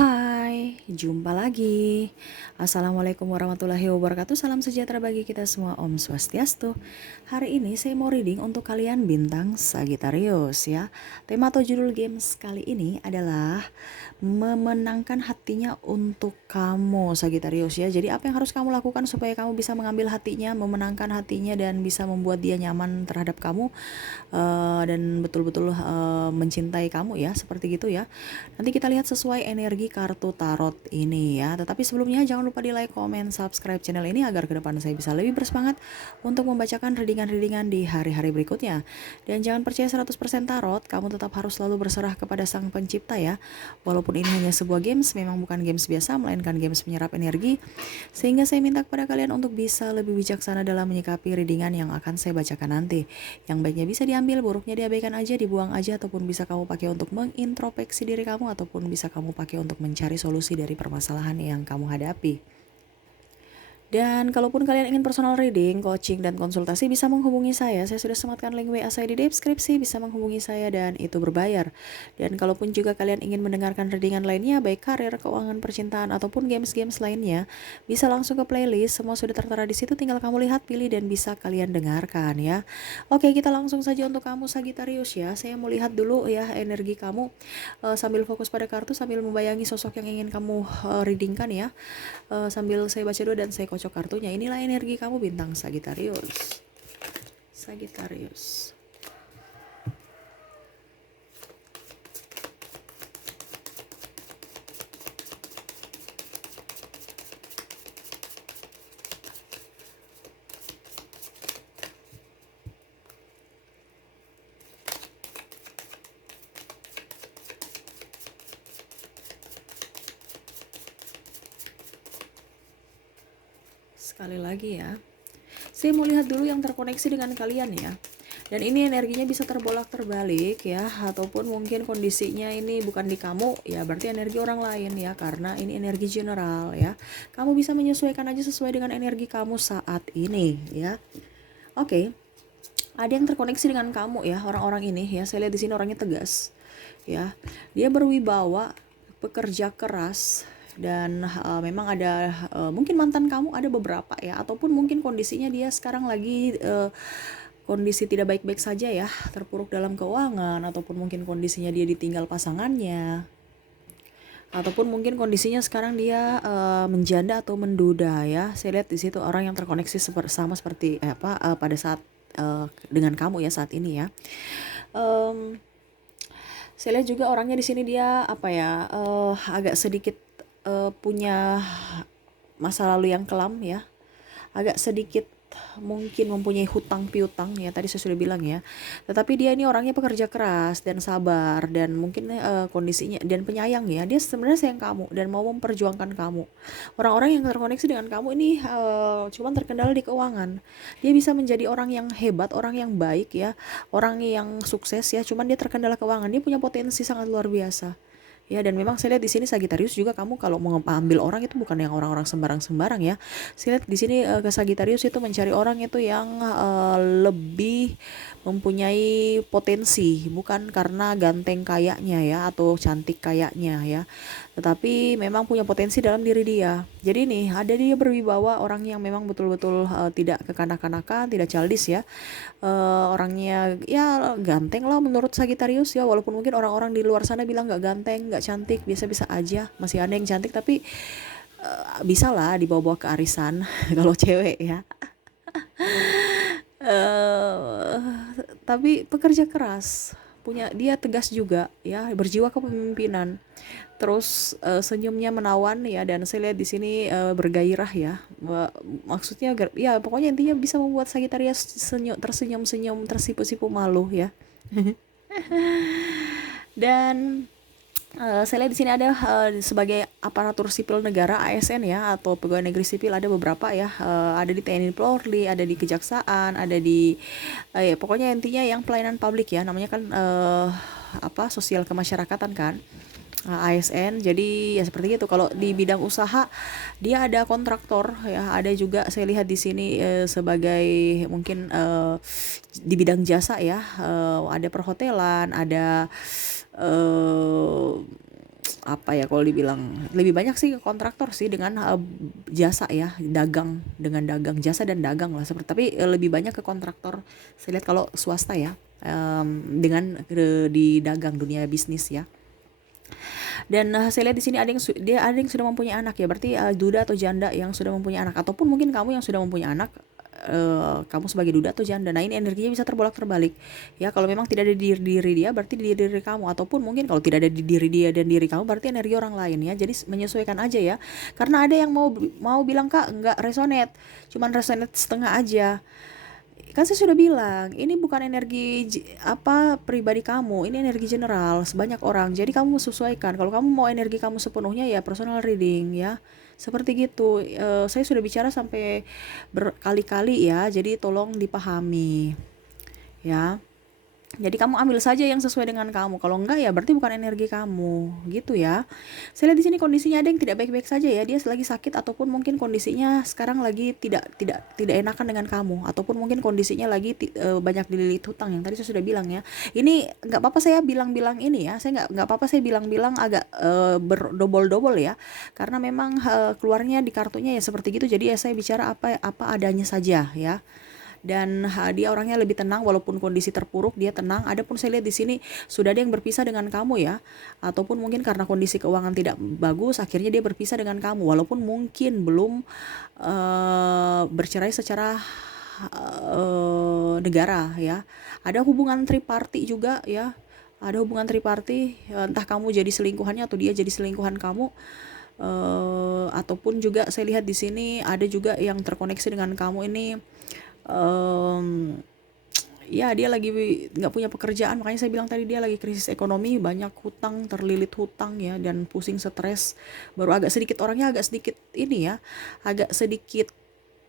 Hai, jumpa lagi. Assalamualaikum warahmatullahi wabarakatuh. Salam sejahtera bagi kita semua. Om Swastiastu. Hari ini saya mau reading untuk kalian bintang Sagittarius ya. Tema atau judul games kali ini adalah memenangkan hatinya untuk kamu Sagittarius ya. Jadi apa yang harus kamu lakukan supaya kamu bisa mengambil hatinya, memenangkan hatinya dan bisa membuat dia nyaman terhadap kamu dan betul-betul mencintai kamu ya, seperti gitu ya. Nanti kita lihat sesuai energi kartu tarot ini ya. Tetapi sebelumnya jangan lupa di like, comment, subscribe channel ini agar ke depan saya bisa lebih bersemangat untuk membacakan readingan-readingan di hari-hari berikutnya. Dan jangan percaya 100% tarot, kamu tetap harus selalu berserah kepada Sang Pencipta ya. Walaupun ini hanya sebuah games, memang bukan games biasa, melainkan games menyerap energi. Sehingga saya minta kepada kalian untuk bisa lebih bijaksana dalam menyikapi readingan yang akan saya bacakan nanti. Yang baiknya bisa diambil, buruknya diabaikan aja, dibuang aja, ataupun bisa kamu pakai untuk mengintrospeksi diri kamu, ataupun bisa kamu pakai untuk mencari solusi dari permasalahan yang kamu hadapi. Dan kalaupun kalian ingin personal reading, coaching, dan konsultasi bisa menghubungi saya. Saya sudah sematkan link WA saya di deskripsi, bisa menghubungi saya dan itu berbayar. Dan kalaupun juga kalian ingin mendengarkan readingan lainnya, baik karir, keuangan, percintaan, ataupun games-games lainnya, bisa langsung ke playlist, semua sudah tertera di situ, tinggal kamu lihat, pilih, dan bisa kalian dengarkan ya. Oke, kita langsung saja untuk kamu Sagittarius ya. Saya mau lihat dulu ya energi kamu sambil fokus pada kartu, sambil membayangi sosok yang ingin kamu readingkan ya. Sambil saya baca dulu dan saya kocok kartunya. Inilah energi kamu bintang Sagittarius. Sagittarius. Sekali lagi ya. Saya mau lihat dulu yang terkoneksi dengan kalian ya. Dan ini energinya bisa terbolak-terbalik ya, ataupun mungkin kondisinya ini bukan di kamu ya, berarti energi orang lain ya, karena ini energi general ya. Kamu bisa menyesuaikan aja sesuai dengan energi kamu saat ini ya. Oke. Ada yang terkoneksi dengan kamu ya, orang-orang ini ya. Saya lihat di sini orangnya tegas ya. Dia berwibawa, pekerja keras, dan memang ada mungkin mantan kamu ada beberapa ya, ataupun mungkin kondisinya dia sekarang lagi kondisi tidak baik-baik saja ya, terpuruk dalam keuangan, ataupun mungkin kondisinya dia ditinggal pasangannya, ataupun mungkin kondisinya sekarang dia menjanda atau menduda ya. Saya lihat di situ orang yang terkoneksi sama seperti pada saat dengan kamu ya saat ini ya. Saya lihat juga orangnya di sini dia agak sedikit punya masa lalu yang kelam ya, agak sedikit mungkin mempunyai hutang piutang ya, tadi saya sudah bilang ya. Tetapi dia ini orangnya pekerja keras dan sabar, dan mungkin kondisinya dan penyayang ya. Dia sebenarnya sayang kamu dan mau memperjuangkan kamu. Orang-orang yang terkoneksi dengan kamu ini cuman terkendala di keuangan. Dia bisa menjadi orang yang hebat, orang yang baik ya, orang yang sukses ya, cuman dia terkendala keuangan. Dia punya potensi sangat luar biasa ya. Dan memang saya lihat di sini Sagittarius juga, kamu kalau mau ambil orang itu bukan yang orang-orang sembarang-sembarang ya. Saya lihat di sini ke Sagittarius itu mencari orang itu yang lebih mempunyai potensi, bukan karena ganteng kayaknya ya atau cantik kayaknya ya, tetapi memang punya potensi dalam diri dia. Jadi nih ada dia berwibawa, orang yang memang betul-betul tidak kekanak-kanakan, tidak childish ya. Orangnya ya ganteng lah menurut Sagittarius ya, walaupun mungkin orang-orang di luar sana bilang nggak ganteng, nggak cantik, biasa-biasa aja. Masih ada yang cantik tapi bisa lah dibawa-bawa ke arisan kalau cewek ya. eh tapi pekerja keras, punya dia tegas juga ya, berjiwa kepemimpinan. Terus senyumnya menawan ya, dan saya lihat di sini bergairah ya. Maksudnya ya pokoknya intinya bisa membuat Sagittarius tersenyum-senyum, tersipu-sipu malu ya. Dan saya lihat di sini ada sebagai aparatur sipil negara ASN ya, atau pegawai negeri sipil, ada beberapa ya. Ada di TNI Polri, ada di Kejaksaan, ada di ya, pokoknya intinya yang pelayanan publik ya, namanya kan sosial kemasyarakatan kan. ASN, jadi ya seperti itu. Kalau di bidang usaha dia ada kontraktor ya, ada juga saya lihat di sini sebagai mungkin di bidang jasa ya, ada perhotelan, ada apa ya, kalau dibilang lebih banyak sih ke kontraktor sih dengan jasa ya, dagang, dengan dagang, jasa dan dagang lah seperti, tapi lebih banyak ke kontraktor saya lihat kalau swasta ya, dengan di dagang, dunia bisnis ya. Dan saya lihat di sini ada yang sudah mempunyai anak ya, berarti duda atau janda yang sudah mempunyai anak, ataupun mungkin kamu yang sudah mempunyai anak, kamu sebagai duda atau janda. Nah, ini energinya bisa terbolak-terbalik ya. Kalau memang tidak ada di diri dia, berarti di diri kamu, ataupun mungkin kalau tidak ada di diri dia dan diri kamu, berarti energi orang lain ya. Jadi menyesuaikan aja ya, karena ada yang mau bilang, Kak, nggak resonate, cuman resonate setengah aja. Kan saya sudah bilang, ini bukan energi pribadi kamu, ini energi general sebanyak orang. Jadi kamu sesuaikan. Kalau kamu mau energi kamu sepenuhnya ya personal reading ya. Seperti gitu. Saya sudah bicara sampai berkali-kali ya. Jadi tolong dipahami ya. Jadi kamu ambil saja yang sesuai dengan kamu. Kalau enggak ya berarti bukan energi kamu, gitu ya. Saya lihat di sini kondisinya ada yang tidak baik-baik saja ya. Dia lagi sakit, ataupun mungkin kondisinya sekarang lagi tidak enakan dengan kamu, ataupun mungkin kondisinya lagi banyak dililit hutang yang tadi saya sudah bilang ya. Ini nggak apa-apa saya bilang-bilang ini ya. Saya nggak apa-apa saya bilang-bilang agak berdobol-dobol ya. Karena memang keluarnya di kartunya ya seperti gitu. Jadi ya saya bicara apa adanya saja ya. Dan dia orangnya lebih tenang walaupun kondisi terpuruk, dia tenang. Adapun saya lihat di sini sudah ada yang berpisah dengan kamu ya, ataupun mungkin karena kondisi keuangan tidak bagus akhirnya dia berpisah dengan kamu, walaupun mungkin belum bercerai secara negara ya. Ada hubungan triparty juga ya, ada hubungan triparty, entah kamu jadi selingkuhannya atau dia jadi selingkuhan kamu. Ataupun juga saya lihat di sini ada juga yang terkoneksi dengan kamu ini, ya dia lagi nggak punya pekerjaan, makanya saya bilang tadi dia lagi krisis ekonomi, banyak hutang, terlilit hutang ya, dan pusing, stres. Baru agak sedikit orangnya agak sedikit ini ya, agak sedikit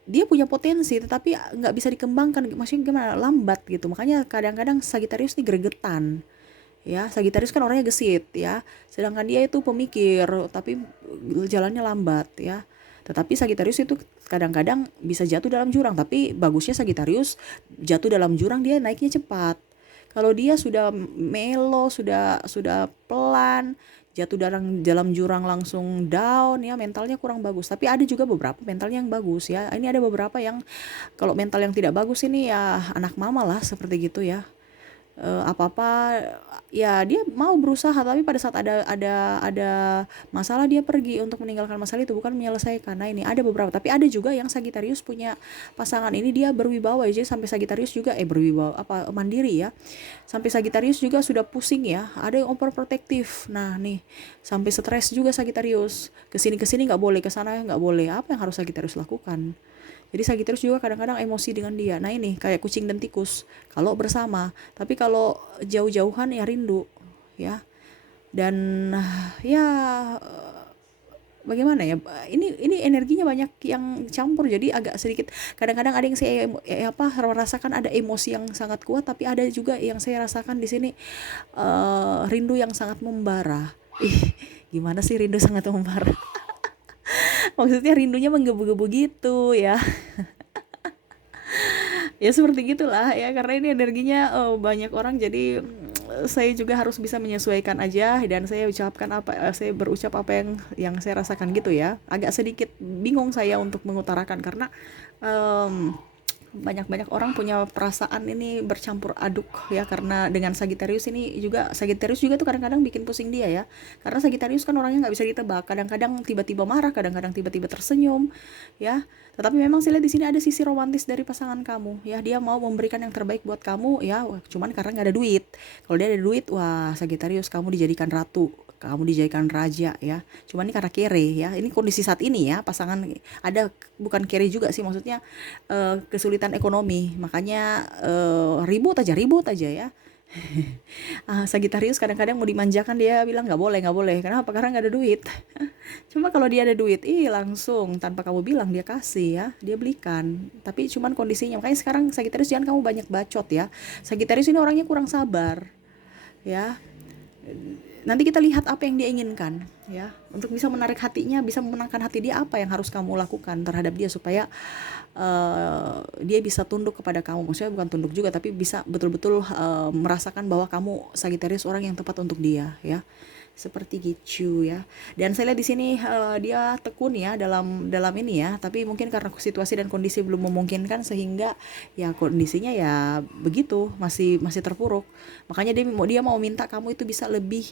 dia punya potensi tetapi nggak bisa dikembangkan, maksudnya gimana, lambat gitu. Makanya kadang-kadang Sagittarius nih gregetan ya. Sagittarius kan orangnya gesit ya, sedangkan dia itu pemikir tapi jalannya lambat ya. Tetapi Sagittarius itu kadang-kadang bisa jatuh dalam jurang, tapi bagusnya Sagittarius jatuh dalam jurang dia naiknya cepat. Kalau dia sudah melo, sudah pelan, jatuh dalam jurang langsung down ya, mentalnya kurang bagus. Tapi ada juga beberapa mentalnya yang bagus ya. Ini ada beberapa yang kalau mental yang tidak bagus ini ya anak mama lah seperti gitu ya. Apa-apa ya dia mau berusaha, tapi pada saat ada masalah dia pergi untuk meninggalkan masalah itu, bukan menyelesaikan. Nah, ini ada beberapa, tapi ada juga yang Sagittarius punya pasangan ini dia berwibawa ya. Jadi sampai Sagittarius juga berwibawa mandiri ya. Sampai Sagittarius juga sudah pusing ya, ada yang overprotective. Nah, nih sampai stres juga Sagittarius. Kesini nggak boleh, kesana nggak boleh. Apa yang harus Sagittarius lakukan? Jadi Sagittarius juga kadang-kadang emosi dengan dia. Nah, ini kayak kucing dan tikus kalau bersama, tapi kalau jauh-jauhan ya rindu ya. Dan ya bagaimana ya, ini energinya banyak yang campur, jadi agak sedikit kadang-kadang ada yang saya rasakan ada emosi yang sangat kuat, tapi ada juga yang saya rasakan di sini rindu yang sangat membara. Gimana sih rindu sangat membara? Maksudnya rindunya menggebu-gebu gitu ya. Ya seperti gitulah ya, karena ini energinya banyak orang, jadi saya juga harus bisa menyesuaikan aja, dan saya berucap apa yang saya rasakan gitu ya. Agak sedikit bingung saya untuk mengutarakan karena banyak orang punya perasaan ini bercampur aduk ya, karena dengan Sagittarius juga tuh kadang-kadang bikin pusing dia ya, karena Sagittarius kan orangnya nggak bisa ditebak, kadang-kadang tiba-tiba marah, kadang-kadang tiba-tiba tersenyum ya. Tetapi memang sih lihat di sini ada sisi romantis dari pasangan kamu ya, dia mau memberikan yang terbaik buat kamu ya, cuman karena nggak ada duit. Kalau dia ada duit, wah Sagittarius kamu dijadikan ratu, kamu dijadikan raja ya. Cuman ini karena kere ya, ini kondisi saat ini ya, pasangan ada, bukan kere juga sih, maksudnya kesulitan ekonomi, makanya ribut aja ya. Sagittarius kadang-kadang mau dimanjakan, dia bilang nggak boleh. Kenapa? Karena nggak ada duit. Cuma kalau dia ada duit, langsung tanpa kamu bilang dia kasih ya, dia belikan. Tapi cuman kondisinya, makanya sekarang Sagittarius jangan kamu banyak bacot ya. Sagittarius ini orangnya kurang sabar ya. Nanti kita lihat apa yang dia inginkan ya, untuk bisa menarik hatinya, bisa memenangkan hati dia, apa yang harus kamu lakukan terhadap dia supaya dia bisa tunduk kepada kamu. Maksudnya bukan tunduk juga, tapi bisa betul-betul merasakan bahwa kamu Sagittarius orang yang tepat untuk dia ya. seperti gitu ya. Dan saya lihat di sini dia tekun ya dalam dalam ini ya, tapi mungkin karena situasi dan kondisi belum memungkinkan sehingga ya kondisinya ya begitu, masih masih terpuruk. Makanya dia mau minta kamu itu bisa lebih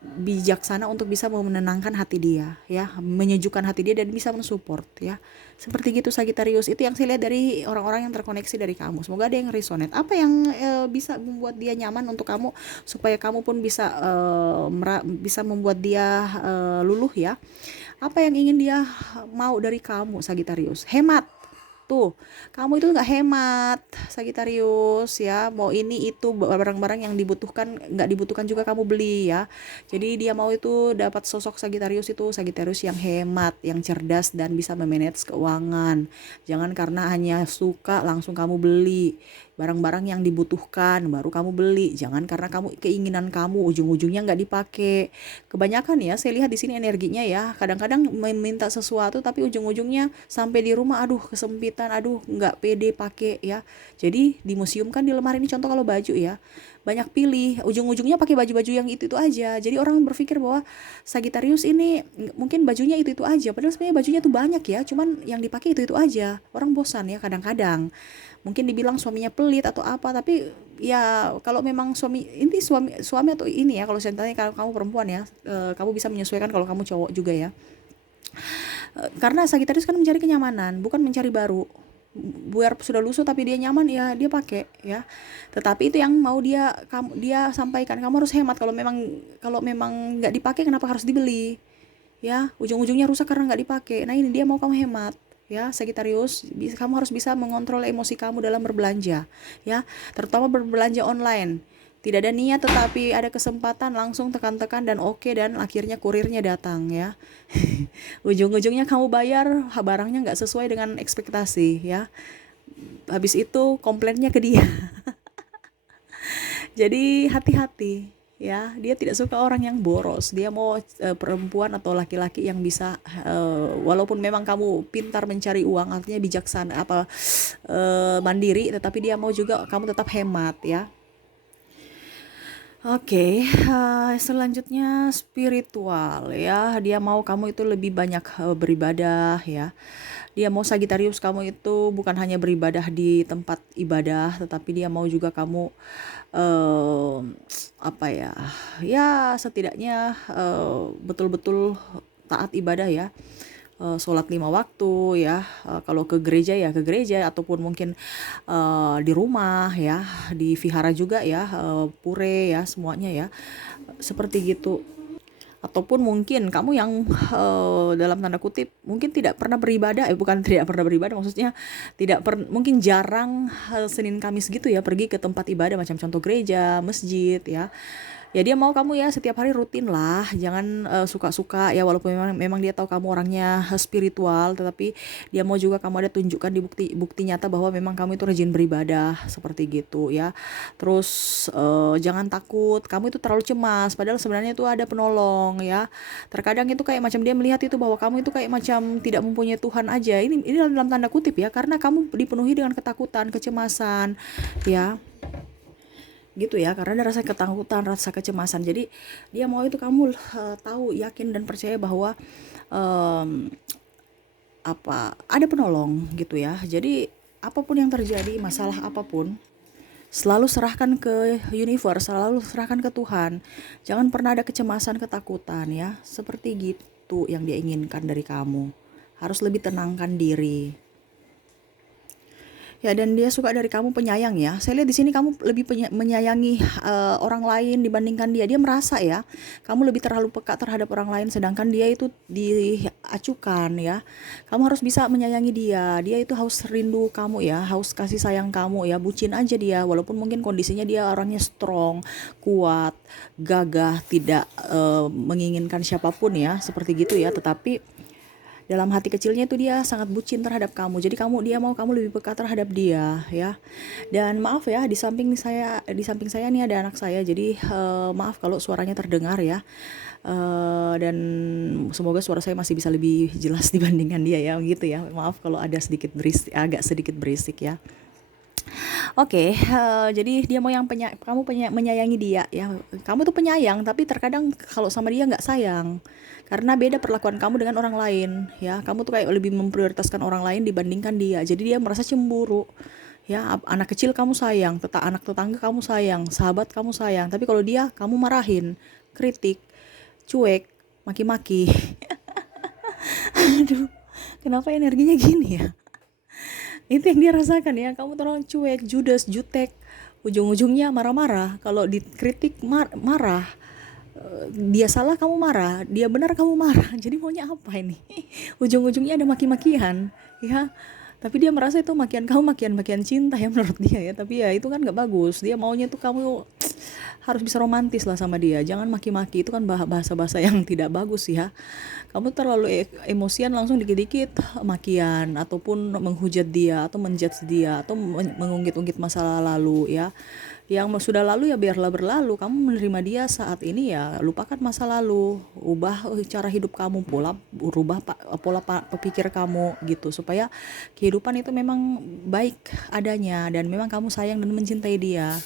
bijaksana untuk bisa menenangkan hati dia ya, menyejukkan hati dia dan bisa mensupport ya. Seperti gitu Sagittarius, itu yang saya lihat dari orang-orang yang terkoneksi dari kamu. Semoga ada yang resonate. Apa yang bisa membuat dia nyaman untuk kamu supaya kamu pun bisa bisa membuat dia luluh ya. Apa yang ingin dia mau dari kamu Sagittarius? Hemat. Tuh, kamu itu nggak hemat, Sagittarius ya. Mau ini itu barang-barang yang dibutuhkan, nggak dibutuhkan juga kamu beli ya. Jadi dia mau itu dapat sosok Sagittarius itu Sagittarius yang hemat, yang cerdas dan bisa memanage keuangan. Jangan karena hanya suka langsung kamu beli barang-barang yang dibutuhkan baru kamu beli. Jangan karena kamu keinginan kamu ujung-ujungnya nggak dipakai. Kebanyakan ya saya lihat di sini energinya ya. Kadang-kadang meminta sesuatu tapi ujung-ujungnya sampai di rumah aduh kesempitan, aduh nggak pede pakai ya. Jadi di museum kan di lemari ini contoh kalau baju ya. Banyak pilih, ujung-ujungnya pakai baju-baju yang itu aja. Jadi orang berpikir bahwa Sagittarius ini mungkin bajunya itu aja. Padahal sebenarnya bajunya tuh banyak ya, cuman yang dipakai itu aja. Orang bosan ya kadang-kadang. Mungkin dibilang suaminya pelit atau apa, tapi ya kalau memang suami atau ini ya, kalau saya tanya kalau kamu perempuan ya, kamu bisa menyesuaikan kalau kamu cowok juga ya. Karena Sagittarius kan mencari kenyamanan, bukan mencari baru. Biar sudah lusuh tapi dia nyaman ya dia pakai ya. Tetapi itu yang mau dia sampaikan, kamu harus hemat. Kalau memang nggak dipakai kenapa harus dibeli ya, ujung-ujungnya rusak karena nggak dipakai. Nah ini dia mau kamu hemat ya Sagittarius. Kamu harus bisa mengontrol emosi kamu dalam berbelanja ya, terutama berbelanja online. Tidak ada niat tetapi ada kesempatan, langsung tekan-tekan dan oke, dan akhirnya kurirnya datang ya. Ujung-ujungnya kamu bayar barangnya nggak sesuai dengan ekspektasi ya. Habis itu komplainnya ke dia. Jadi hati-hati ya, dia tidak suka orang yang boros. Dia mau perempuan atau laki-laki yang bisa walaupun memang kamu pintar mencari uang, artinya bijaksana apa mandiri, tetapi dia mau juga kamu tetap hemat ya. Oke, selanjutnya spiritual ya. Dia mau kamu itu lebih banyak beribadah ya. Dia mau Sagittarius kamu itu bukan hanya beribadah di tempat ibadah, tetapi dia mau juga kamu eh apa ya? Ya setidaknya betul-betul taat ibadah ya. Sholat 5 waktu ya, kalau ke gereja ya ke gereja, ataupun mungkin di rumah ya, di vihara juga ya, pure ya semuanya ya, seperti gitu. Ataupun mungkin kamu yang dalam tanda kutip mungkin tidak pernah beribadah, bukan tidak pernah beribadah, maksudnya mungkin jarang Senin Kamis gitu ya pergi ke tempat ibadah macam contoh gereja, masjid ya. Ya dia mau kamu ya setiap hari rutin lah, jangan suka-suka ya, walaupun memang dia tahu kamu orangnya spiritual, tetapi dia mau juga kamu ada tunjukkan di bukti nyata bahwa memang kamu itu rajin beribadah seperti gitu ya. Terus jangan takut, kamu itu terlalu cemas, padahal sebenarnya itu ada penolong ya. Terkadang itu kayak macam dia melihat itu bahwa kamu itu kayak macam tidak mempunyai Tuhan aja. Ini dalam tanda kutip ya, karena kamu dipenuhi dengan ketakutan, kecemasan ya gitu ya, karena ada rasa ketakutan, rasa kecemasan. Jadi dia mau itu kamu tahu, yakin dan percaya bahwa em, ada penolong gitu ya. Jadi apapun yang terjadi, masalah apapun, selalu serahkan ke universe, selalu serahkan ke Tuhan. Jangan pernah ada kecemasan, ketakutan ya. Seperti gitu yang dia inginkan dari kamu. Harus lebih tenangkan diri. Ya, dan dia suka dari kamu penyayang ya. Saya lihat di sini kamu lebih menyayangi orang lain dibandingkan dia. Dia merasa ya, kamu lebih terlalu peka terhadap orang lain, sedangkan dia itu diacukan ya. Kamu harus bisa menyayangi dia. Dia itu haus rindu kamu ya, haus kasih sayang kamu ya. Bucin aja dia, walaupun mungkin kondisinya dia orangnya strong, kuat, gagah, tidak menginginkan siapapun ya, seperti gitu ya. Tetapi dalam hati kecilnya itu dia sangat bucin terhadap kamu. Jadi dia mau kamu lebih peka terhadap dia ya. Dan maaf ya, di samping saya nih ada anak saya. Jadi maaf kalau suaranya terdengar ya. Dan semoga suara saya masih bisa lebih jelas dibandingkan dia ya gitu ya. Maaf kalau ada agak sedikit berisik ya. Oke, jadi dia mau yang kamu menyayangi dia ya. Kamu tuh penyayang, tapi terkadang kalau sama dia nggak sayang. Karena beda perlakuan kamu dengan orang lain ya. Kamu tuh kayak lebih memprioritaskan orang lain dibandingkan dia. Jadi dia merasa cemburu. Ya, anak kecil kamu sayang, anak tetangga kamu sayang, sahabat kamu sayang. Tapi kalau dia kamu marahin, kritik, cuek, maki-maki. Aduh, kenapa energinya gini ya? Itu yang dia rasakan ya, kamu terlalu cuek, judes, jutek, ujung-ujungnya marah-marah. Kalau dikritik marah, dia salah kamu marah, dia benar kamu marah. Jadi maunya apa ini? Ujung-ujungnya ada maki-makian ya. Tapi dia merasa itu makian kamu makian cinta ya menurut dia ya. Tapi ya itu kan nggak bagus. Dia maunya tuh kamu harus bisa romantis lah sama dia, jangan maki-maki, itu kan bahasa-bahasa yang tidak bagus ya. Kamu terlalu emosian, langsung dikit-dikit makian ataupun menghujat dia atau menjudge dia atau mengungkit-ungkit masa lalu ya. Yang sudah lalu ya biarlah berlalu, kamu menerima dia saat ini ya, lupakan masa lalu, ubah cara hidup kamu, rubah pola pikir kamu gitu, supaya kehidupan itu memang baik adanya dan memang kamu sayang dan mencintai dia.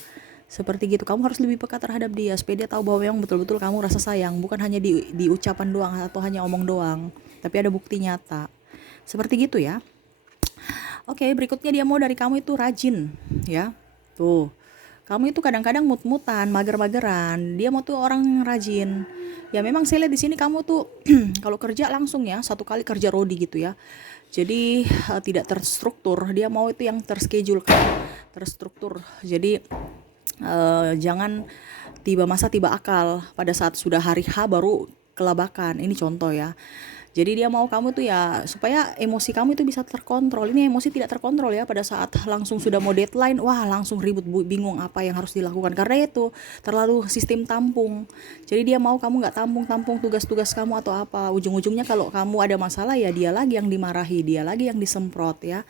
Seperti gitu, kamu harus lebih peka terhadap dia supaya dia tahu bahwa memang betul-betul kamu rasa sayang, bukan hanya di ucapan doang atau hanya omong doang, tapi ada bukti nyata. Seperti gitu ya. Oke, berikutnya dia mau dari kamu itu rajin, ya. Tuh, kamu itu kadang-kadang mut-mutan, mager-mageran. Dia mau tuh orang yang rajin. Ya memang saya lihat di sini kamu tuh kalau kerja langsung ya, satu kali kerja rodi gitu ya. Jadi tidak terstruktur. Dia mau itu yang terschedule, terstruktur. Jadi jangan tiba akal pada saat sudah hari H baru kelabakan. Ini contoh ya. Jadi dia mau kamu tuh ya supaya emosi kamu itu bisa terkontrol. Ini emosi tidak terkontrol ya, pada saat langsung sudah mau deadline, wah langsung ribut, bingung apa yang harus dilakukan. Karena itu terlalu sistem tampung. Jadi dia mau kamu nggak tampung tugas-tugas kamu atau apa. Ujung-ujungnya kalau kamu ada masalah ya dia lagi yang dimarahi, dia lagi yang disemprot ya.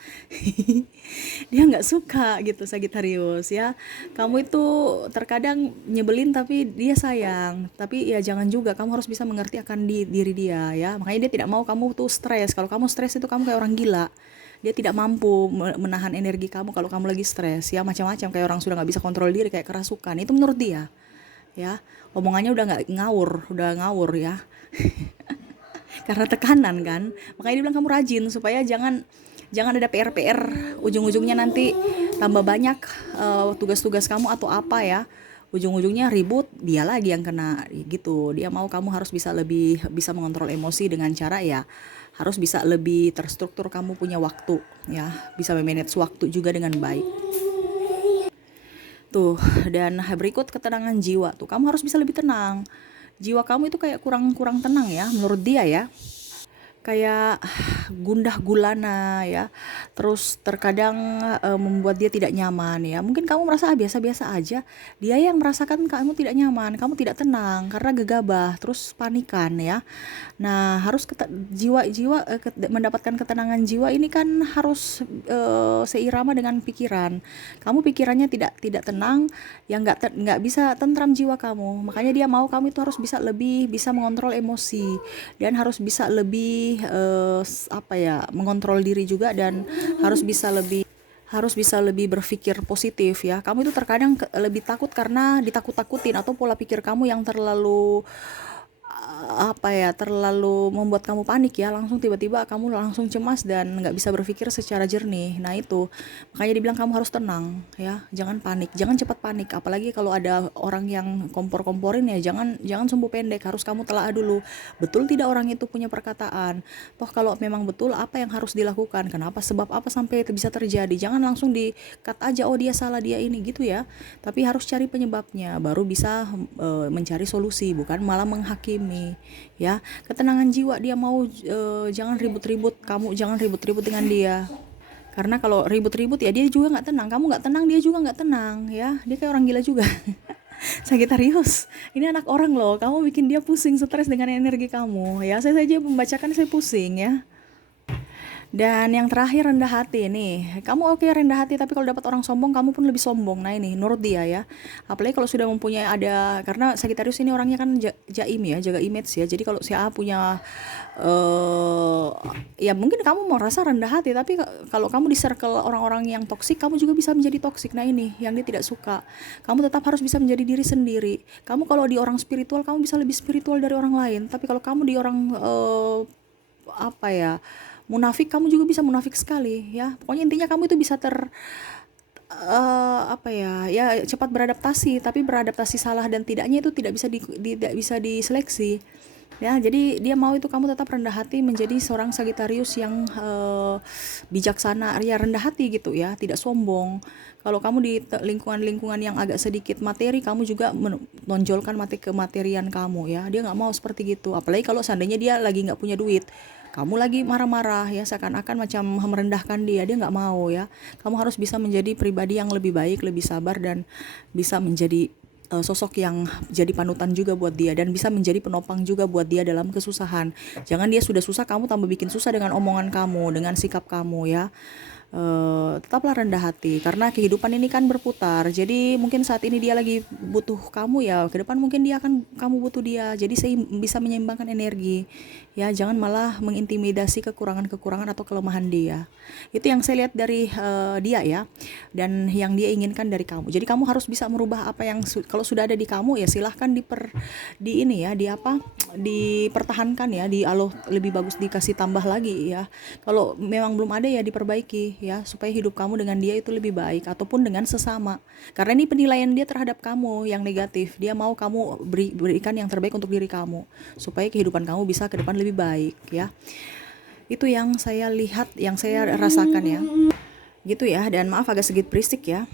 Dia nggak suka gitu Sagitarius ya. Kamu itu terkadang nyebelin tapi dia sayang, tapi ya jangan juga, kamu harus bisa mengerti akan diri dia ya. Makanya dia tidak mau kamu tuh stres. Kalau kamu stres itu kamu kayak orang gila, dia tidak mampu menahan energi kamu kalau kamu lagi stres ya, macam-macam kayak orang sudah nggak bisa kontrol diri, kayak kerasukan, itu menurut dia ya. Omongannya udah ngawur ya. Karena tekanan kan, makanya dia bilang kamu rajin supaya jangan jangan ada PR ujung-ujungnya nanti tambah banyak tugas-tugas kamu atau apa ya, ujung-ujungnya ribut, dia lagi yang kena gitu. Dia mau kamu harus bisa mengontrol emosi dengan cara ya harus bisa lebih terstruktur, kamu punya waktu ya, bisa memanage waktu juga dengan baik tuh. Dan berikut ketenangan jiwa tuh, kamu harus bisa lebih tenang. Jiwa kamu itu kayak kurang tenang ya menurut dia ya, kayak gundah gulana ya, terus terkadang membuat dia tidak nyaman ya. Mungkin kamu merasa biasa-biasa aja, dia yang merasakan kamu tidak nyaman, kamu tidak tenang karena gegabah terus panikan ya. Nah, harus jiwa-jiwa mendapatkan ketenangan jiwa ini kan harus seirama dengan pikiran. Kamu pikirannya tidak tenang, yang nggak bisa tentram jiwa kamu. Makanya dia mau kamu itu harus lebih bisa mengontrol emosi dan harus bisa lebih mengontrol diri juga, dan harus bisa lebih berpikir positif ya. Kamu itu terkadang lebih takut karena ditakut-takutin, atau pola pikir kamu yang terlalu terlalu membuat kamu panik ya, langsung tiba-tiba kamu langsung cemas dan nggak bisa berpikir secara jernih. Nah itu makanya dibilang kamu harus tenang ya, jangan panik, jangan cepat panik, apalagi kalau ada orang yang kompor-komporin ya, jangan jangan sumbu pendek, harus kamu telah dulu betul tidak orang itu punya perkataan. Toh kalau memang betul, apa yang harus dilakukan, kenapa, sebab apa sampai itu bisa terjadi. Jangan langsung di cut aja, oh dia salah, dia ini gitu ya, tapi harus cari penyebabnya baru bisa mencari solusi, bukan malah menghakimi ya. Ketenangan jiwa dia mau jangan ribut-ribut, kamu jangan ribut-ribut dengan dia, karena kalau ribut-ribut ya dia juga nggak tenang, kamu nggak tenang, dia juga nggak tenang ya, dia kayak orang gila juga. Sagitarius, ini anak orang loh, kamu bikin dia pusing, stres dengan energi kamu ya. Saya saja membacakan saya pusing ya. Dan yang terakhir rendah hati nih. Kamu oke rendah hati tapi kalau dapat orang sombong kamu pun lebih sombong. Nah ini menurut dia ya. Apalagi kalau sudah mempunyai ada karena Sagittarius ini orangnya kan jaim ya, jaga image ya. Jadi kalau si A punya eh ya mungkin kamu mau rasa rendah hati tapi kalau kamu di circle orang-orang yang toksik kamu juga bisa menjadi toksik. Nah ini yang dia tidak suka. Kamu tetap harus bisa menjadi diri sendiri. Kamu kalau di orang spiritual kamu bisa lebih spiritual dari orang lain. Tapi kalau kamu di orang apa ya munafik kamu juga bisa munafik sekali ya pokoknya intinya kamu itu bisa apa ya ya cepat beradaptasi tapi beradaptasi salah dan tidaknya itu tidak bisa diseleksi ya jadi dia mau itu kamu tetap rendah hati menjadi seorang Sagittarius yang bijaksana ya rendah hati gitu ya tidak sombong kalau kamu di lingkungan-lingkungan yang agak sedikit materi kamu juga menonjolkan kematerian kamu ya dia nggak mau seperti gitu apalagi kalau seandainya dia lagi nggak punya duit kamu lagi marah-marah ya seakan-akan macam merendahkan dia nggak mau ya kamu harus bisa menjadi pribadi yang lebih baik lebih sabar dan bisa menjadi sosok yang jadi panutan juga buat dia dan bisa menjadi penopang juga buat dia dalam kesusahan jangan dia sudah susah kamu tambah bikin susah dengan omongan kamu dengan sikap kamu ya tetaplah rendah hati karena kehidupan ini kan berputar jadi mungkin saat ini dia lagi butuh kamu ya ke depan mungkin dia akan kamu butuh dia jadi saya bisa menyeimbangkan energi ya jangan malah mengintimidasi kekurangan-kekurangan atau kelemahan dia itu yang saya lihat dari dia ya dan yang dia inginkan dari kamu jadi kamu harus bisa merubah apa yang kalau sudah ada di kamu ya silahkan di ini ya di apa dipertahankan ya di aloh lebih bagus dikasih tambah lagi ya kalau memang belum ada ya diperbaiki ya supaya hidup kamu dengan dia itu lebih baik ataupun dengan sesama karena ini penilaian dia terhadap kamu yang negatif dia mau kamu berikan yang terbaik untuk diri kamu supaya kehidupan kamu bisa ke depan lebih baik ya itu yang saya lihat yang saya rasakan ya gitu ya dan maaf agak sedikit berisik ya.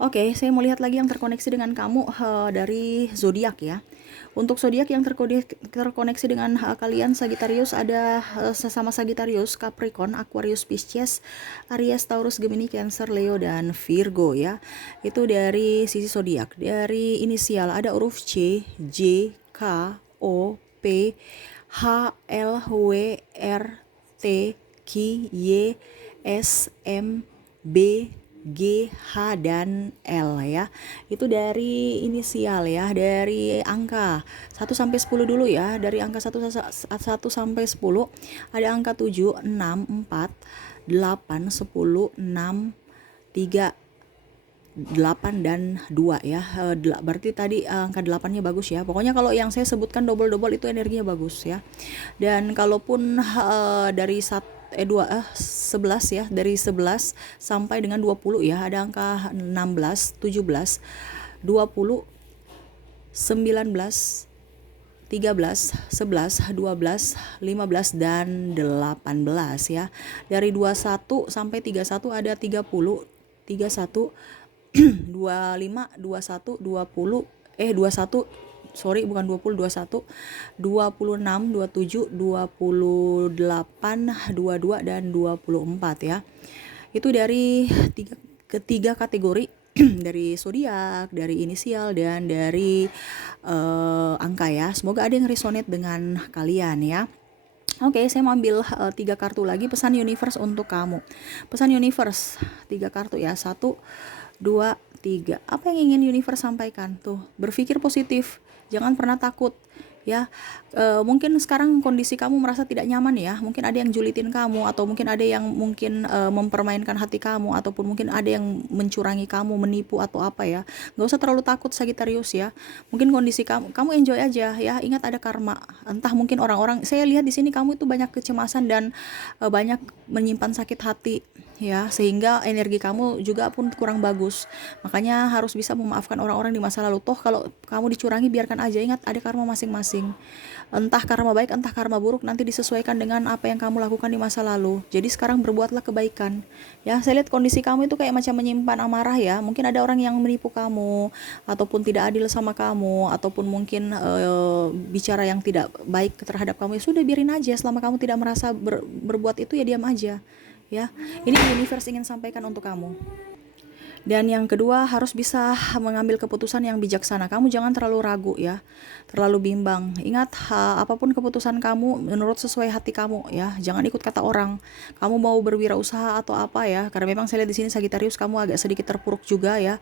Oke, saya mau lihat lagi yang terkoneksi dengan kamu dari zodiak ya. Untuk zodiak yang terkoneksi dengan kalian Sagittarius ada sesama Sagittarius, Capricorn, Aquarius, Pisces, Aries, Taurus, Gemini, Cancer, Leo dan Virgo ya. Itu dari sisi zodiak. Dari inisial ada huruf C, J, K, O, P, H, L, W, R, T, Q, Y, S, M, B, G, H, dan L ya. Itu dari inisial ya, dari angka 1 sampai 10 dulu ya. Dari angka 1 sampai 10 ada angka 7, 6, 4, 8, 10, 6, 3, 8 dan 2 ya. Berarti tadi angka 8-nya bagus ya. Pokoknya kalau yang saya sebutkan double-double itu energinya bagus ya. Dan kalaupun dari 11 ya, dari 11 sampai dengan 20 ya, ada angka 16, 17, 20, 19, 13, 11, 12, 15 dan 18 ya. Dari 21 sampai 31 ada 30, 31, 25, 21, 20, 21 sorry bukan 20, 21, 26, 27, 28, 22 dan 24 ya. Itu dari ketiga kategori dari zodiak, dari inisial dan dari angka ya. Semoga ada yang resonate dengan kalian ya. Oke, saya mau ambil 3 kartu lagi pesan universe untuk kamu. Pesan universe 3 kartu ya. 1, 2, 3. Apa yang ingin universe sampaikan? Tuh, berpikir positif. Jangan pernah takut ya. Mungkin sekarang kondisi kamu merasa tidak nyaman ya. Mungkin ada yang julitin kamu atau mungkin ada yang mungkin mempermainkan hati kamu ataupun mungkin ada yang mencurangi kamu, menipu atau apa ya. Gak usah terlalu takut Sagittarius ya. Mungkin kondisi kamu enjoy aja ya. Ingat ada karma. Entah mungkin orang-orang saya lihat di sini kamu itu banyak kecemasan dan banyak menyimpan sakit hati ya sehingga energi kamu juga pun kurang bagus makanya harus bisa memaafkan orang-orang di masa lalu toh kalau kamu dicurangi biarkan aja ingat ada karma masing-masing entah karma baik entah karma buruk nanti disesuaikan dengan apa yang kamu lakukan di masa lalu jadi sekarang berbuatlah kebaikan ya saya lihat kondisi kamu itu kayak macam menyimpan amarah ya mungkin ada orang yang menipu kamu ataupun tidak adil sama kamu ataupun mungkin bicara yang tidak baik terhadap kamu ya sudah biarin aja selama kamu tidak merasa berbuat itu ya diam aja ya, ini universe ingin sampaikan untuk kamu. Dan yang kedua, harus bisa mengambil keputusan yang bijaksana. Kamu jangan terlalu ragu ya, terlalu bimbang. Ingat, apapun keputusan kamu menurut sesuai hati kamu ya. Jangan ikut kata orang. Kamu mau berwirausaha atau apa ya? Karena memang saya lihat di sini Sagittarius kamu agak sedikit terpuruk juga ya,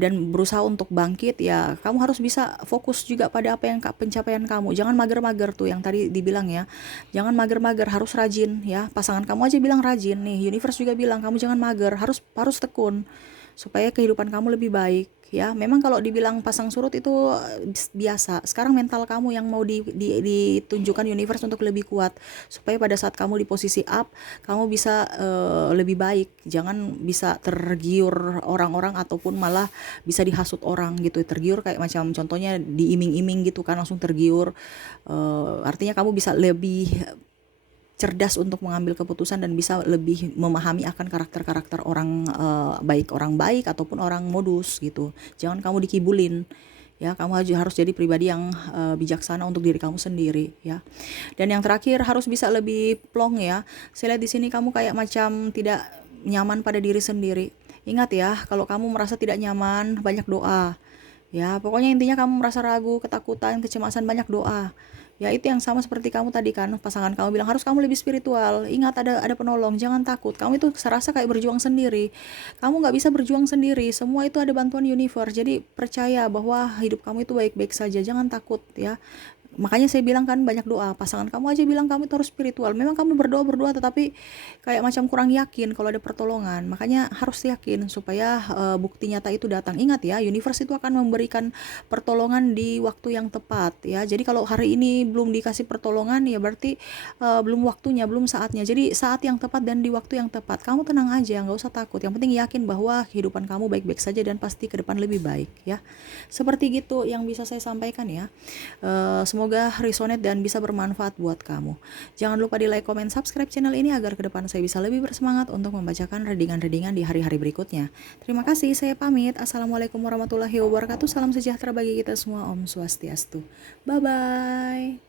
dan berusaha untuk bangkit ya. Kamu harus bisa fokus juga pada apa yang pencapaian kamu. Jangan mager-mager tuh yang tadi dibilang ya. Jangan mager-mager, harus rajin ya. Pasangan kamu aja bilang rajin nih. Universe juga bilang kamu jangan mager, harus tekun supaya kehidupan kamu lebih baik ya. Memang kalau dibilang pasang surut itu biasa. Sekarang mental kamu yang mau ditunjukkan universe untuk lebih kuat supaya pada saat kamu di posisi up, kamu bisa lebih baik. Jangan bisa tergiur orang-orang ataupun malah bisa dihasut orang gitu. Tergiur kayak macam contohnya diiming-iming gitu kan, langsung tergiur. Artinya kamu bisa lebih cerdas untuk mengambil keputusan dan bisa lebih memahami akan karakter-karakter orang, baik orang baik ataupun orang modus gitu. Jangan kamu dikibulin ya. Kamu harus jadi pribadi yang bijaksana untuk diri kamu sendiri ya. Dan yang terakhir, harus bisa lebih plong ya. Saya lihat di sini kamu kayak macam tidak nyaman pada diri sendiri. Ingat ya, kalau kamu merasa tidak nyaman, banyak doa ya. Pokoknya intinya kamu merasa ragu, ketakutan, kecemasan, banyak doa ya. Itu yang sama seperti kamu tadi kan, pasangan kamu bilang harus kamu lebih spiritual. Ingat, ada penolong, jangan takut. Kamu itu serasa kayak berjuang sendiri. Kamu nggak bisa berjuang sendiri, semua itu ada bantuan universe. Jadi percaya bahwa hidup kamu itu baik-baik saja, jangan takut ya. Makanya saya bilang kan banyak doa. Pasangan kamu aja bilang kamu itu harus spiritual. Memang kamu berdoa tetapi kayak macam kurang yakin kalau ada pertolongan. Makanya harus yakin supaya bukti nyata itu datang. Ingat ya, universe itu akan memberikan pertolongan di waktu yang tepat ya. Jadi kalau hari ini belum dikasih pertolongan ya berarti belum waktunya, belum saatnya. Jadi saat yang tepat dan di waktu yang tepat. Kamu tenang aja, nggak usah takut. Yang penting yakin bahwa kehidupan kamu baik-baik saja dan pasti ke depan lebih baik ya. Seperti gitu yang bisa saya sampaikan ya. Semoga resonate dan bisa bermanfaat buat kamu. Jangan lupa di like, comment, subscribe channel ini agar ke depan saya bisa lebih bersemangat untuk membacakan readingan-readingan di hari-hari berikutnya. Terima kasih, saya pamit. Assalamualaikum warahmatullahi wabarakatuh. Salam sejahtera bagi kita semua. Om Swastiastu. Bye-bye.